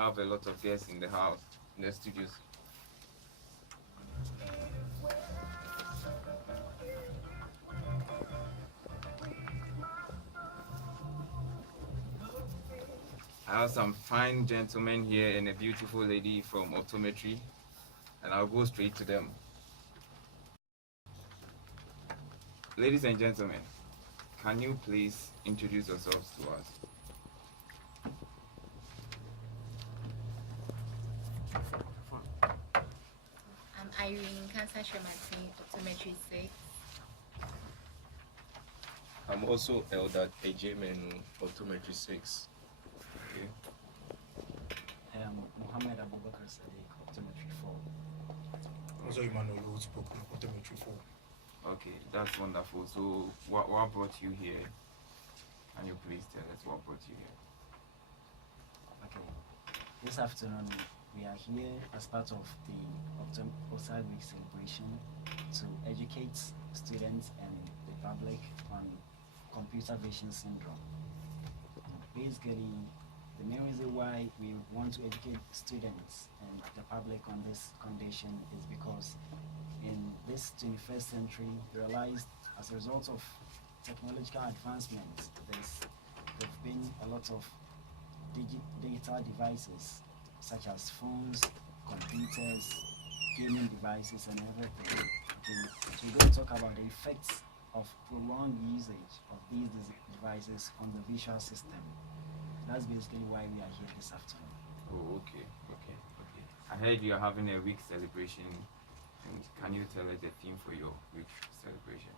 have a lot of guests in the house, in the studios. I have some fine gentlemen here and a beautiful lady from optometry, and I'll go straight to them. Ladies and gentlemen, can you please introduce yourselves to us? I'm Irene, Cancer Shemati, optometry 6. I'm also Elder AJ Menu, optometry 6. Okay. I am Mohammed Abubakar Sadiq, optometry 4. Also, Emmanuel Outspoken, optometry 4. Okay, that's wonderful. So, what brought you here? Can you please tell us what brought you here? Okay, this afternoon we are here as part of the Outside Week celebration to educate students and the public on computer vision syndrome. Basically, the main reason why we want to educate students and the public on this condition is because in this 21st century, we realized as a result of technological advancements, there's been a lot of digital devices such as phones, computers, gaming devices, and everything. Okay. So we're going to talk about the effects of prolonged usage of these devices on the visual system. That's basically why we are here this afternoon. Oh, okay. I heard you are having a week celebration. And can you tell us the theme for your week celebration?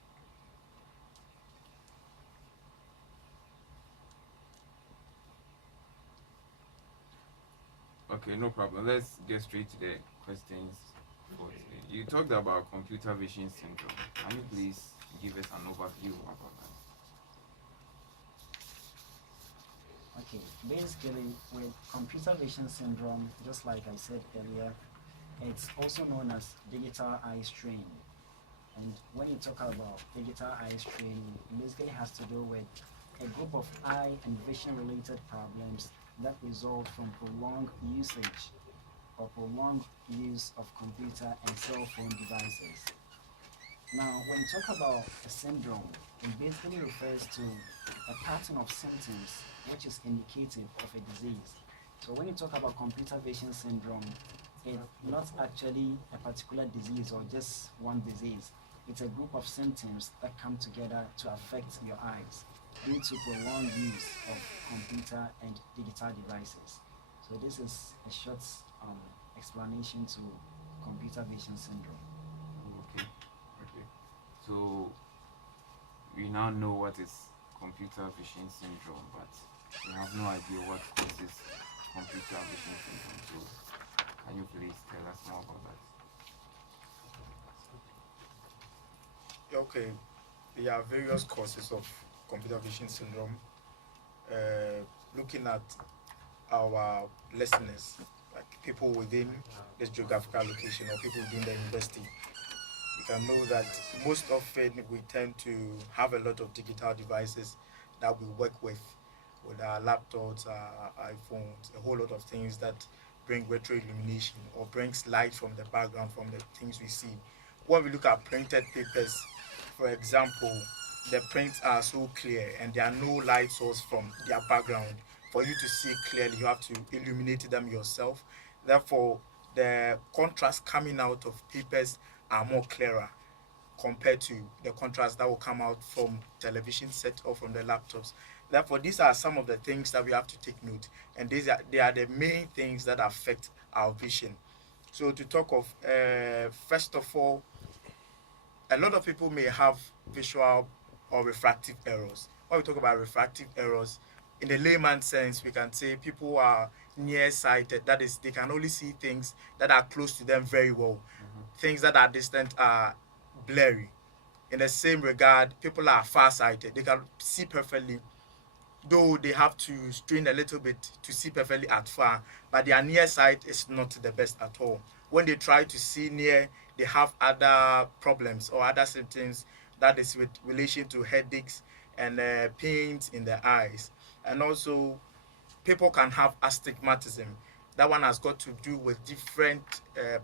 Okay, no problem. Let's get straight to the questions for today. You talked about computer vision syndrome. Can you please give us an overview about that? Okay, basically with computer vision syndrome, just like I said earlier, it's also known as digital eye strain. And when you talk about digital eye strain, it basically has to do with a group of eye and vision related problems that result from prolonged usage or prolonged use of computer and cell phone devices. Now, when you talk about a syndrome, it basically refers to a pattern of symptoms which is indicative of a disease. So when you talk about computer vision syndrome, it's not actually a particular disease or just one disease. It's a group of symptoms that come together to affect your eyes due to prolonged use of computer and digital devices. So this is a short explanation to computer vision syndrome. Okay. So we now know what is computer vision syndrome, but we have no idea what causes computer vision syndrome. So can you please tell us more about that? Okay, there are various causes of computer vision syndrome. Looking at our listeners, like people within this geographical location or people within the university, you can know that most often we tend to have a lot of digital devices that we work with our laptops, our iPhones, a whole lot of things that bring retro illumination or brings light from the background from the things we see. When we look at printed papers, for example, the prints are so clear and there are no light source from their background. For you to see clearly, you have to illuminate them yourself. Therefore, the contrast coming out of papers are more clearer compared to the contrast that will come out from television set or from the laptops. Therefore, these are some of the things that we have to take note, and they are the main things that affect our vision. So to talk of, first of all, a lot of people may have visual or refractive errors. When we talk about refractive errors, in the layman sense, we can say people are nearsighted. That is, they can only see things that are close to them very well. Things that are distant are blurry. In the same regard, people are farsighted. They can see perfectly, though they have to strain a little bit to see perfectly at far, but their near sight is not the best at all. When they try to see near, they have other problems or other symptoms that is with relation to headaches and pains in the eyes. And also, people can have astigmatism. That one has got to do with different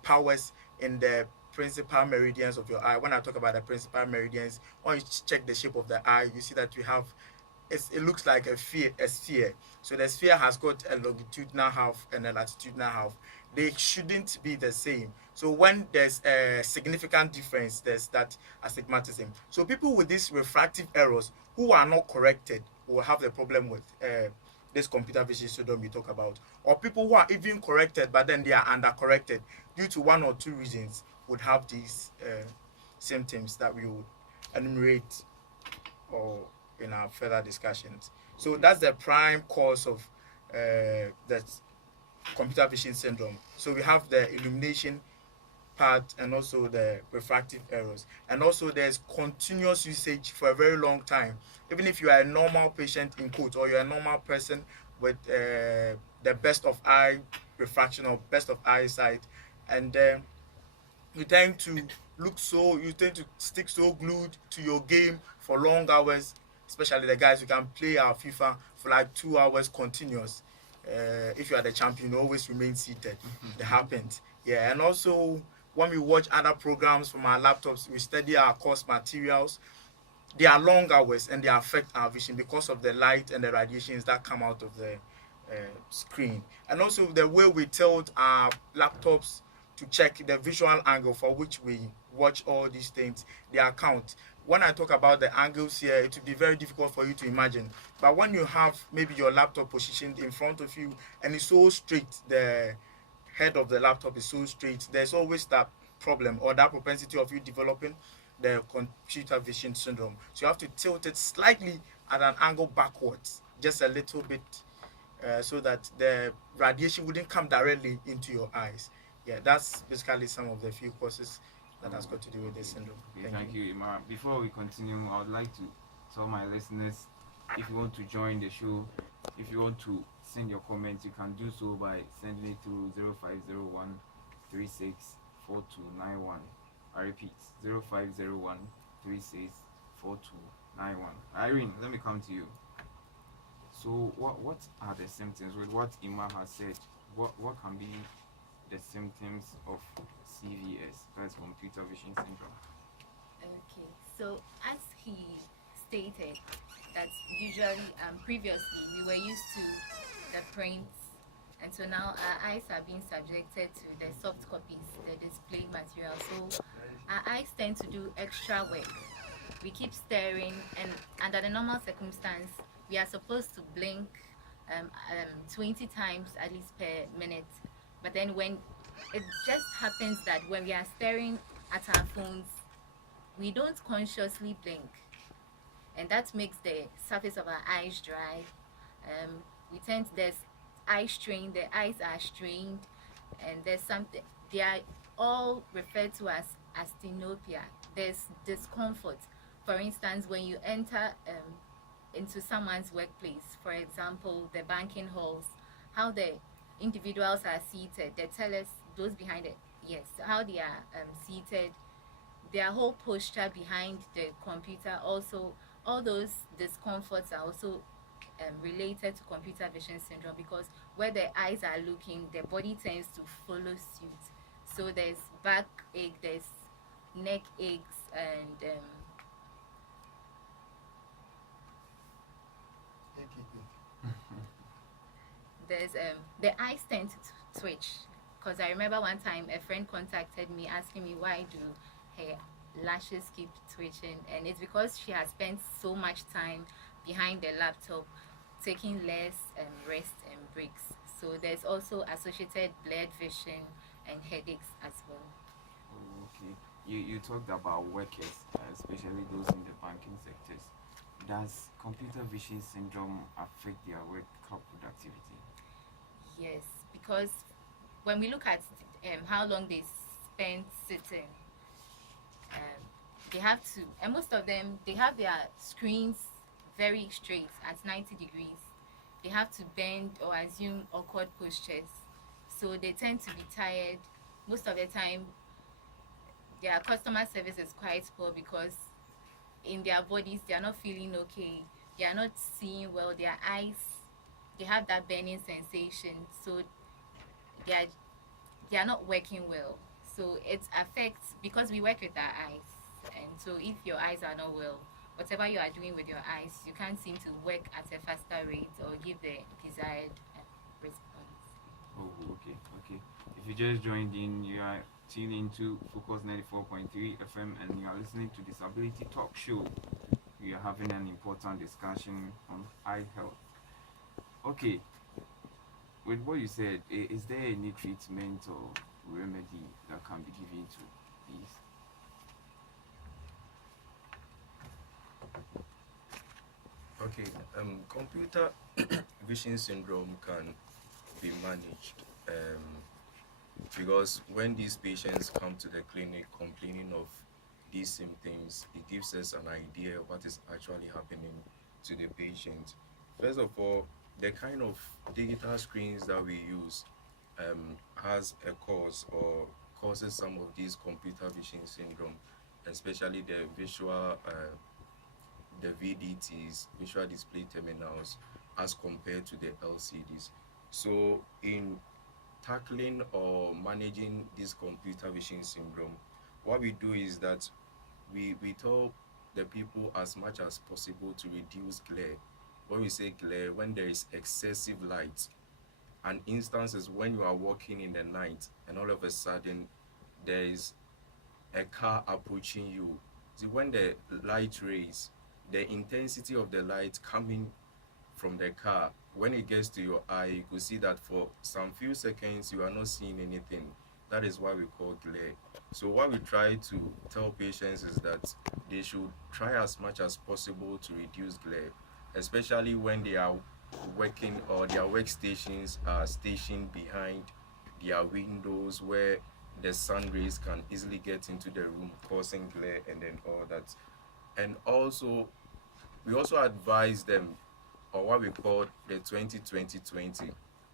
powers in the principal meridians of your eye. When I talk about the principal meridians, when you check the shape of the eye, you see that you have it looks like a sphere. So the sphere has got a longitudinal half and a latitudinal half. They shouldn't be the same. So when there's a significant difference, there's that astigmatism. So people with these refractive errors who are not corrected will have the problem with this computer vision syndrome we talk about. Or people who are even corrected but then they are undercorrected due to one or two reasons would have these symptoms that we would enumerate or in our further discussions. So that's the prime cause of that computer vision syndrome. So we have the illumination part and also the refractive errors. And also there's continuous usage for a very long time. Even if you are a normal patient in quotes or you're a normal person with the best of eye refraction or best of eyesight, and you tend to you tend to stick so glued to your game for long hours, especially the guys who can play our FIFA for like 2 hours continuous. If you are the champion, you always remain seated. It happens. Yeah, and also when we watch other programs from our laptops, we study our course materials. They are long hours and they affect our vision because of the light and the radiations that come out of the screen. And also the way we tilt our laptops to check the visual angle for which we watch all these things, they account. When I talk about the angles here, it will be very difficult for you to imagine. But when you have maybe your laptop positioned in front of you and it's so straight, the head of the laptop is so straight, there's always that problem or that propensity of you developing the computer vision syndrome. So you have to tilt it slightly at an angle backwards, just a little bit, so that the radiation wouldn't come directly into your eyes. Yeah, that's basically some of the few causes that has got to do with this syndrome. Okay, thank you, Imara. Before we continue, I would like to tell my listeners, if you want to join the show, if you want to send your comments, you can do so by sending it through 0501 364291. I repeat, 0501 364291. Irene, let me come to you. So what are the symptoms with what Ima has said? What can be the symptoms of CVS, that's computer vision syndrome? Okay, so as he stated, that usually previously we were used to the prints, and so now our eyes are being subjected to the soft copies, the display material. So our eyes tend to do extra work. We keep staring, and under the normal circumstance, we are supposed to blink 20 times at least per minute. But then when it just happens that when we are staring at our phones, we don't consciously blink, and that makes the surface of our eyes dry. We tend there's eye strain, the eyes are strained, and there's something they are all referred to as astigmatism. There's discomfort. For instance, when you enter into someone's workplace, for example, the banking halls, how the individuals are seated, the tellers, those behind it, yes, how they are seated, their whole posture behind the computer, also all those discomforts are also related to computer vision syndrome, because where the eyes are looking, the body tends to follow suit. So there's back ache, there's neck aches, and there's the eyes tend to twitch. Because I remember one time a friend contacted me asking me why do her lashes keep twitching, and it's because she has spent so much time behind the laptop taking less rest and breaks. So there's also associated blurred vision and headaches as well. Okay. You talked about workers, especially those in the banking sectors. Does computer vision syndrome affect their work productivity? Yes, because when we look at how long they spend sitting, they have to, and most of them, they have their screens very straight at 90 degrees. They have to bend or assume awkward postures. So they tend to be tired. Most of the time, their customer service is quite poor because in their bodies, they are not feeling okay. They are not seeing well. Their eyes, they have that burning sensation. So they are not working well. So it affects, because we work with our eyes, and so if your eyes are not well, whatever you are doing with your eyes, you can't seem to work at a faster rate or give the desired response. Oh, okay, okay. If you just joined in, you are tuned into Focus 94.3 FM and you are listening to Disability Talk Show. We are having an important discussion on eye health. Okay, with what you said, is there any treatment or remedy that can be given to these? Okay, computer vision syndrome can be managed because when these patients come to the clinic complaining of these symptoms, it gives us an idea of what is actually happening to the patient. First of all, the kind of digital screens that we use has a cause or causes some of these computer vision syndrome, especially the VDTs, visual display terminals, as compared to the LCDs. So in tackling or managing this computer vision syndrome, what we do is that we tell the people as much as possible to reduce glare. When we say glare, when there is excessive light, an instance is when you are walking in the night and all of a sudden there is a car approaching you. See, when the light rays, the intensity of the light coming from the car, when it gets to your eye, you could see that for some few seconds you are not seeing anything. That is why we call glare. So what we try to tell patients is that they should try as much as possible to reduce glare, especially when they are working or their workstations are stationed behind their windows where the sun rays can easily get into the room, causing glare and then all that. And also, we also advise them or what we call the 20-20-20.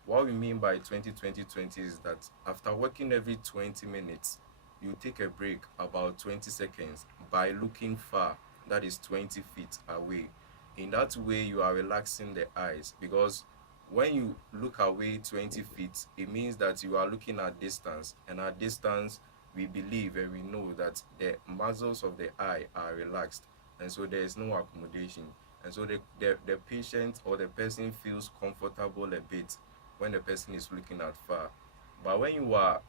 What we mean by 20-20-20 is that after working every 20 minutes, you take a break about 20 seconds by looking far, that is 20 feet away. In that way, you are relaxing the eyes because when you look away 20 feet, it means that you are looking at distance, and at distance, we believe and we know that the muscles of the eye are relaxed, and so there is no accommodation. And so the patient or the person feels comfortable a bit when the person is looking at far. But when you are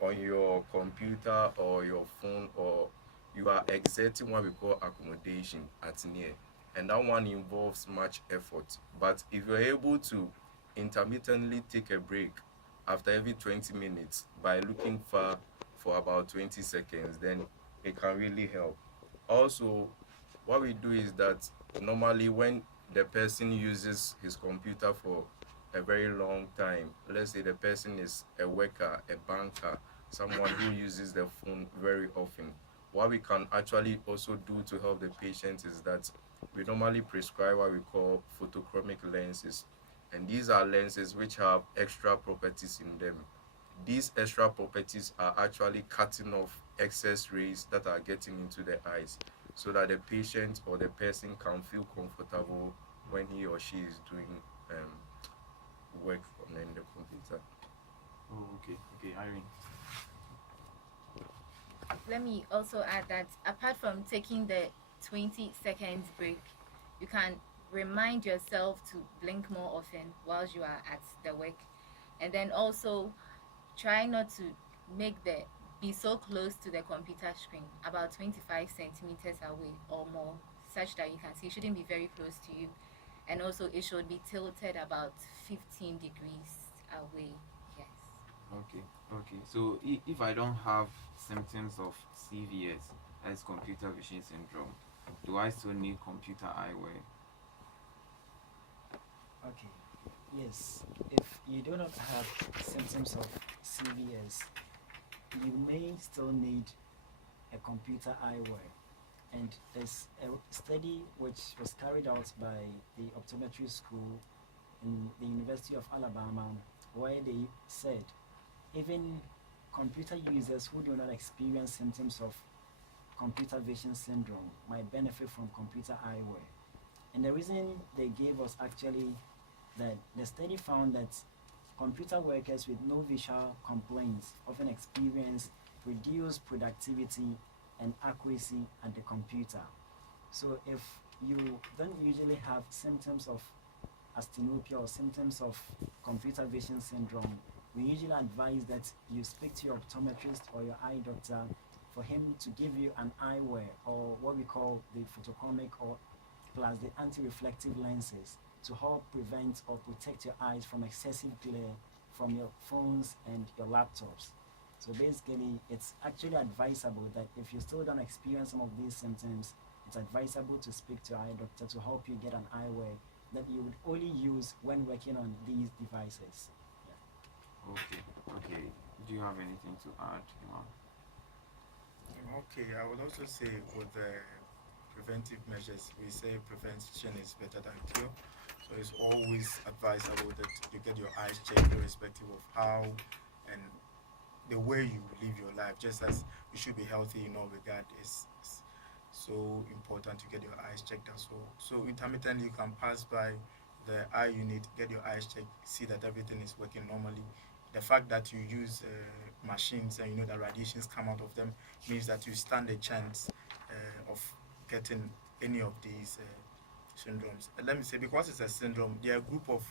on your computer or your phone, or you are exerting what we call accommodation at near, and that one involves much effort. But if you're able to intermittently take a break after every 20 minutes by looking far for about 20 seconds, then it can really help. Also, what we do is that normally when the person uses his computer for a very long time, let's say the person is a worker, a banker, someone who uses the phone very often, what we can actually also do to help the patient is that we normally prescribe what we call photochromic lenses, and these are lenses which have extra properties in them. These extra properties are actually cutting off excess rays that are getting into the eyes so that the patient or the person can feel comfortable when he or she is doing work on the computer. Oh, okay, okay, Irene. Let me also add that apart from taking the 20 seconds break, you can remind yourself to blink more often whilst you are at the work, and then also try not to make the be so close to the computer screen, about 25 centimeters away or more, such that you can see. It shouldn't be very close to you, and also it should be tilted about 15 degrees away. Yes. Okay, okay. So if I don't have symptoms of CVS, as computer vision syndrome, do I still need computer eyewear? Okay. Yes. If you do not have symptoms of CVS, you may still need a computer eyewear. And there's a study which was carried out by the optometry school in the University of Alabama, where they said even computer users who do not experience symptoms of computer vision syndrome might benefit from computer eyewear. And the reason they gave was actually that the study found that computer workers with no visual complaints often experience reduced productivity and accuracy at the computer. So if you don't usually have symptoms of asthenopia or symptoms of computer vision syndrome, we usually advise that you speak to your optometrist or your eye doctor for him to give you an eyewear, or what we call the photochromic or plus the anti-reflective lenses, to help prevent or protect your eyes from excessive glare from your phones and your laptops. So basically, it's actually advisable that if you still don't experience some of these symptoms, it's advisable to speak to your eye doctor to help you get an eyewear that you would only use when working on these devices. Okay. Do you have anything to add, Imam? Okay, I would also say with the preventive measures, we say prevention is better than cure. So it's always advisable that you get your eyes checked irrespective of how and the way you live your life. Just as you should be healthy in all regard, is so important to get your eyes checked as well. So intermittently you can pass by the eye unit, get your eyes checked, see that everything is working normally. The fact that you use machines and you know that radiations come out of them means that you stand a chance of getting any of these syndromes. And let me say, because it's a syndrome, there are a group of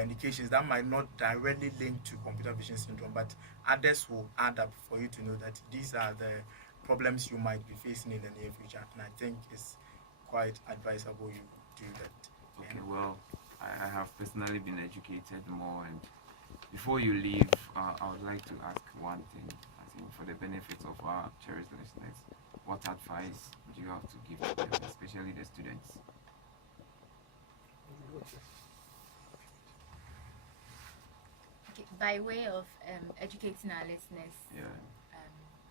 indications that might not directly link to computer vision syndrome, but others will add up for you to know that these are the problems you might be facing in the near future. And I think it's quite advisable you do that. Okay, well, I have personally been educated more, and before you leave, I would like to ask one thing, I think, for the benefit of our cherished listeners. What advice do you have to give to them, especially the students? Okay, by way of educating our listeners, Yeah.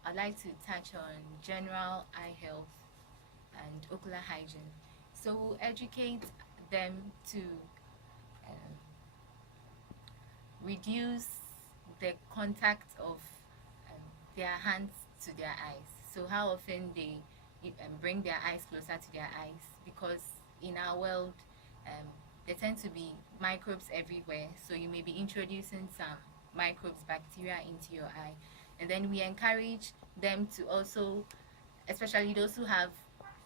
I'd like to touch on general eye health and ocular hygiene. So we'll educate them to reduce the contact of their hands to their eyes. So how often they bring their eyes closer to their eyes, because in our world there tend to be microbes everywhere, so you may be introducing some microbes, bacteria into your eye. And then we encourage them to also, especially those who have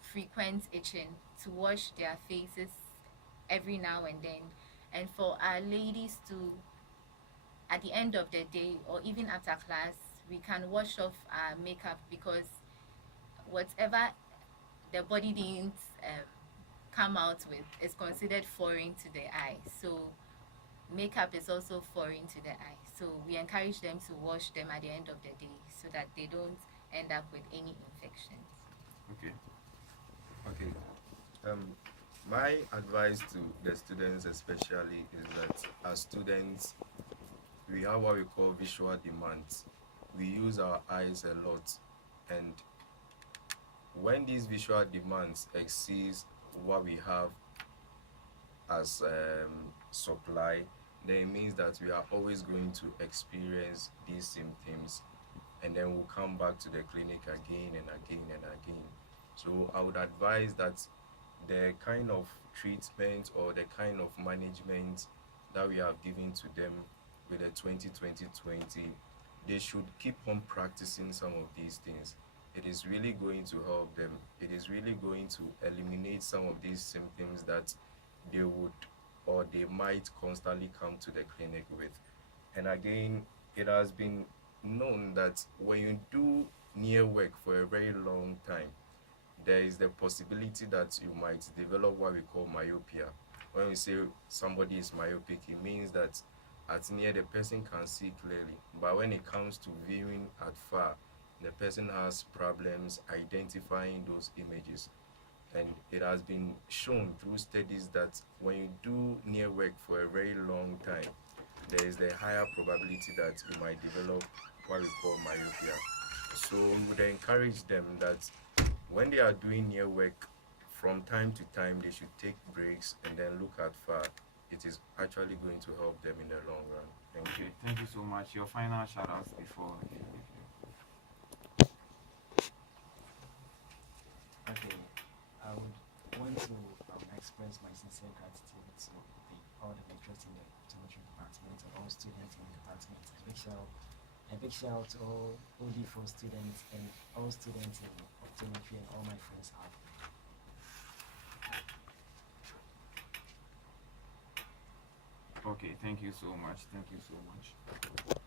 frequent itching, to wash their faces every now and then. And for our ladies to, at the end of the day or even after class, we can wash off our makeup, because whatever the body didn't come out with is considered foreign to the eye. So makeup is also foreign to the eye. So we encourage them to wash them at the end of the day so that they don't end up with any infections. Okay. My advice to the students especially is that as students, we have what we call visual demands. We use our eyes a lot, and when these visual demands exceeds what we have as supply, then it means that we are always going to experience these symptoms, and then we'll come back to the clinic again and again and again. So I would advise that the kind of treatment or the kind of management that we have given to them with the 2020, they should keep on practicing some of these things. It is really going to help them. It is really going to eliminate some of these symptoms that they would or they might constantly come to the clinic with. And again, it has been known that when you do near work for a very long time, there is the possibility that you might develop what we call myopia. When we say somebody is myopic, it means that at near the person can see clearly, but when it comes to viewing at far, the person has problems identifying those images. And it has been shown through studies that when you do near work for a very long time, there is the higher probability that you might develop what we call myopia. So we would encourage them that when they are doing near work, from time to time they should take breaks and then look at far. It is actually going to help them in the long run. Thank you. Okay, thank you so much. Your final shout outs before you leave. Okay, I would want to express my sincere gratitude to the all the lecturers in the optometry department and all students in the department. A big shout out to all OD4 students and all students in optometry and all my friends out there. Okay, thank you so much. Thank you so much.